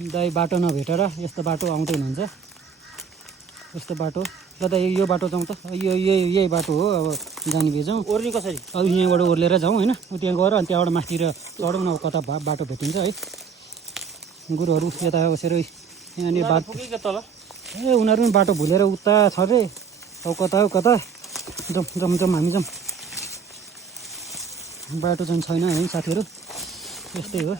दाइ बाटो नभेटेर यस्तो बाटो आउँदै हुनुहुन्छ। यस्तो बाटो ल त यो बाटो जाउँ त, यही बाटो हो अब जाने बेजाउँ। ओर्नी कसरी? अब यहाँबाट ओर्लेर जाउँ होइन, त्यहाँ गएर अनि त्यहाँबाट माथितिर चढौँ न, कता बाटो भेटिन्छ है। गुरुहरू यता बसेर यहाँनिर बाटो तल ए उनीहरू पनि बाटो भुलेर उता छ रे। अब कता हो कता, जाउँ जाउँ जाउँ हामी जाउँ। बाटो चाहिँ छैन है साथीहरू, यस्तै हो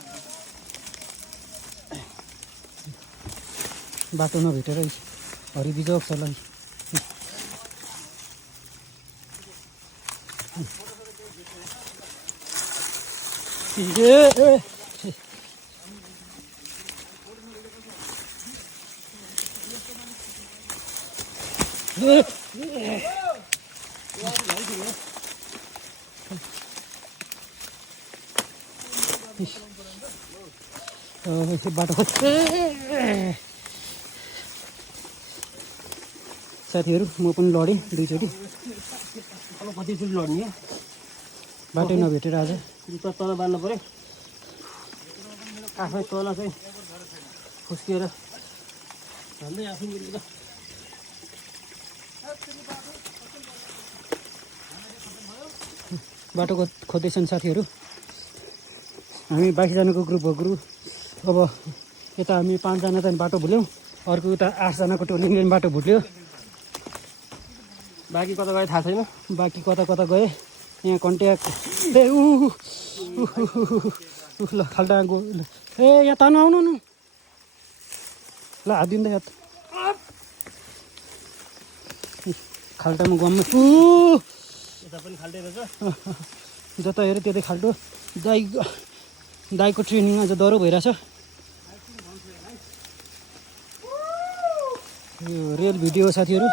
बाटो नभेटेर हरिबिजोग छ ल। बाटो साथीहरू म पनि लडेँ दुईचोटि। अब कतिचोटि लड्ने? बाटो नभेटेर आज जुत्ता तल बाल्नु पऱ्यो, आफै तल चाहिँ खुस्किएर हाल्दै आफै मिल्छ। बाटो खोज्दैछन् साथीहरू। हामी 22 जनाको ग्रुप हो गुरु। अब यता हामी 5 जना चाहिँ बाटो भुल्यौँ, अर्को उता 8 जनाको टोलीले बाटो भुल्यो। बाँकी कता गयो थाहा छैन। बाँकी कता कता गए। यहाँ कन्ट्याक्ट ए ल खाल्टा गो ए यहाँ तानु आउनु न ल, हात दिँदा हात खाल्टामा गम्म यता पनि खाल्टै रहेछ। जता हेऱ्यो त्यतै खाल्टो। दाइको ट्रेनिङ अझ डह्रो भइरहेछ। यो रियल भिडियो हो साथीहरू।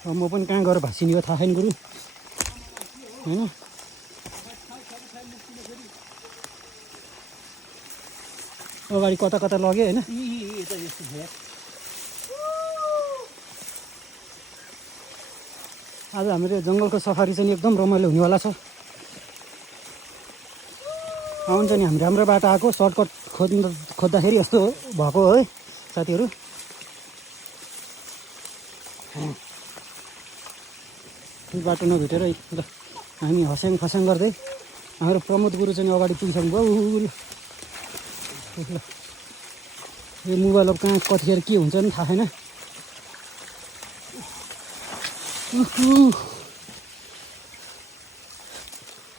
अब म पनि कहाँ गएर भाँसिने हो थाहा छैन गुरु होइन। अगाडि कता कता लग्यो होइन। आज हाम्रो जङ्गलको सफारी चाहिँ एकदम रमाइलो हुनेवाला छ। आउँछ नि हाम्रो बाटो आएको सर्टकट खोज्दाखेरि यस्तो भएको है साथीहरू। बाटो नभेटेर ल हामी हस्याङ खस्याङ गर्दै हाम्रो प्रमोद गुरु चाहिँ अगाडि पुगिसक्नु भयो। ल यो मोबाइल अब कहाँ कतिखेर के हुन्छ नि थाहा छैन।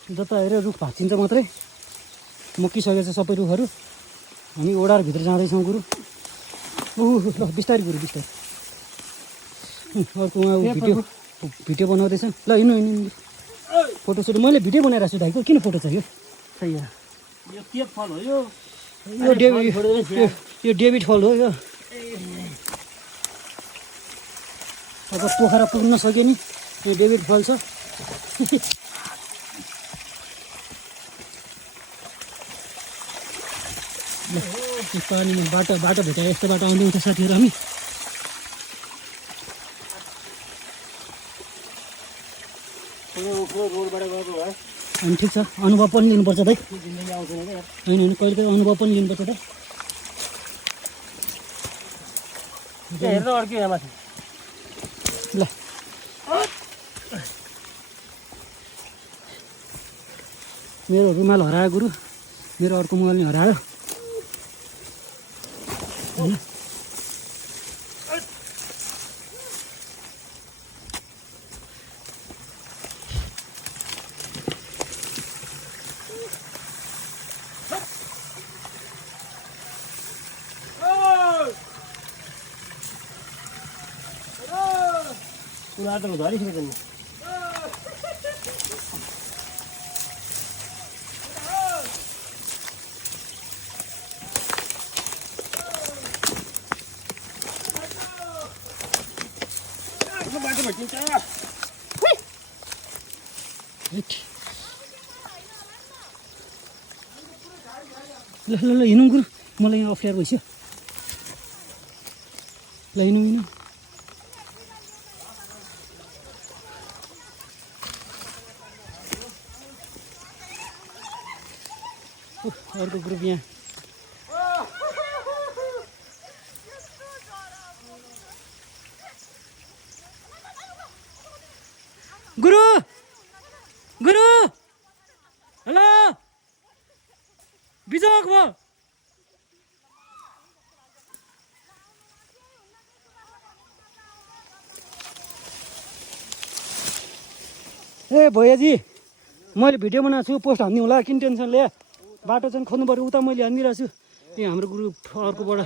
जता हेऱ्यो रुख भाँचिन्छ मात्रै, मकिसकेको छ सबै रुखहरू। हामी ओडारभित्र जाँदैछौँ गुरु। ल बिस्तारै गुरु बिस्तारै। अर्को उहाँ भिडियो बनाउँदैछ ल, हिँड्नु हिँड्नु फोटोसोटो मैले भिडियो बनाइरहेको छु दाइको। किन फोटो चाहियो? सही हो, यो के फल हो यो? यो डेभिड फल हो यो। अब पोखरा पुग्न सक्यो नि, यो डेभिड फल छ। पानीमा बाटो भेटायो, यस्तो बाटो आउँदै हुन्छ साथीहरू हामी। अनि ठिक छ, अनुभव पनि लिनुपर्छ दाइ। होइन होइन कहिले कहिले अनुभव पनि लिनुपर्छ दाइ। हेर्नु अड्क्यो यहाँ माथि ल मेरो रुमाल हरायो गुरु, मेरो अर्को मोबाइल नि हरायो। उनीहरू त झरिसकेको नि। बाटो भेटिन्छ। ल ल ल हिँडौँ गुरु, मलाई यहाँ अप्ठ्यारो भइसक्यो। ल हिँडौँ हिँडौँ। अर्को ग्रुप यहाँ बिजोग भयो ए भैयाजी मैले भिडियो बनाएको छु पोस्ट हान्ने होला किन टेन्सन लिएँ बाटो चाहिँ खोज्नु पऱ्यो उता मैले हानिदिरहेको छु ए हाम्रो ग्रुप अर्कोबाट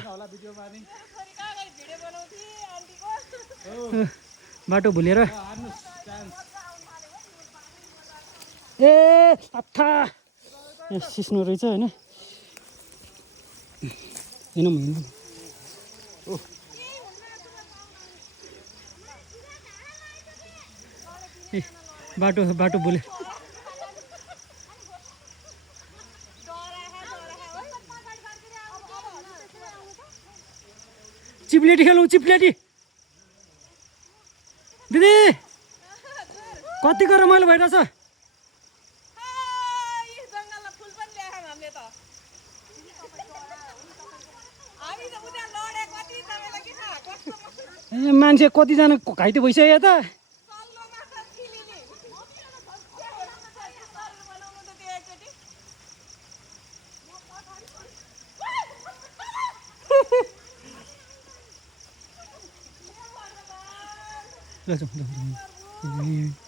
बाटो भुलेर ए अथा ए सिस्नो रहेछ होइन हिँडौँ ए बाटो बाटो भुले चिप्लेटी खेलौँ चिप्लेटी दिदी कतिको रमाइलो भइरहेछ ए मान्छे कतिजना घाइते भइसक्यो त ल जाउँ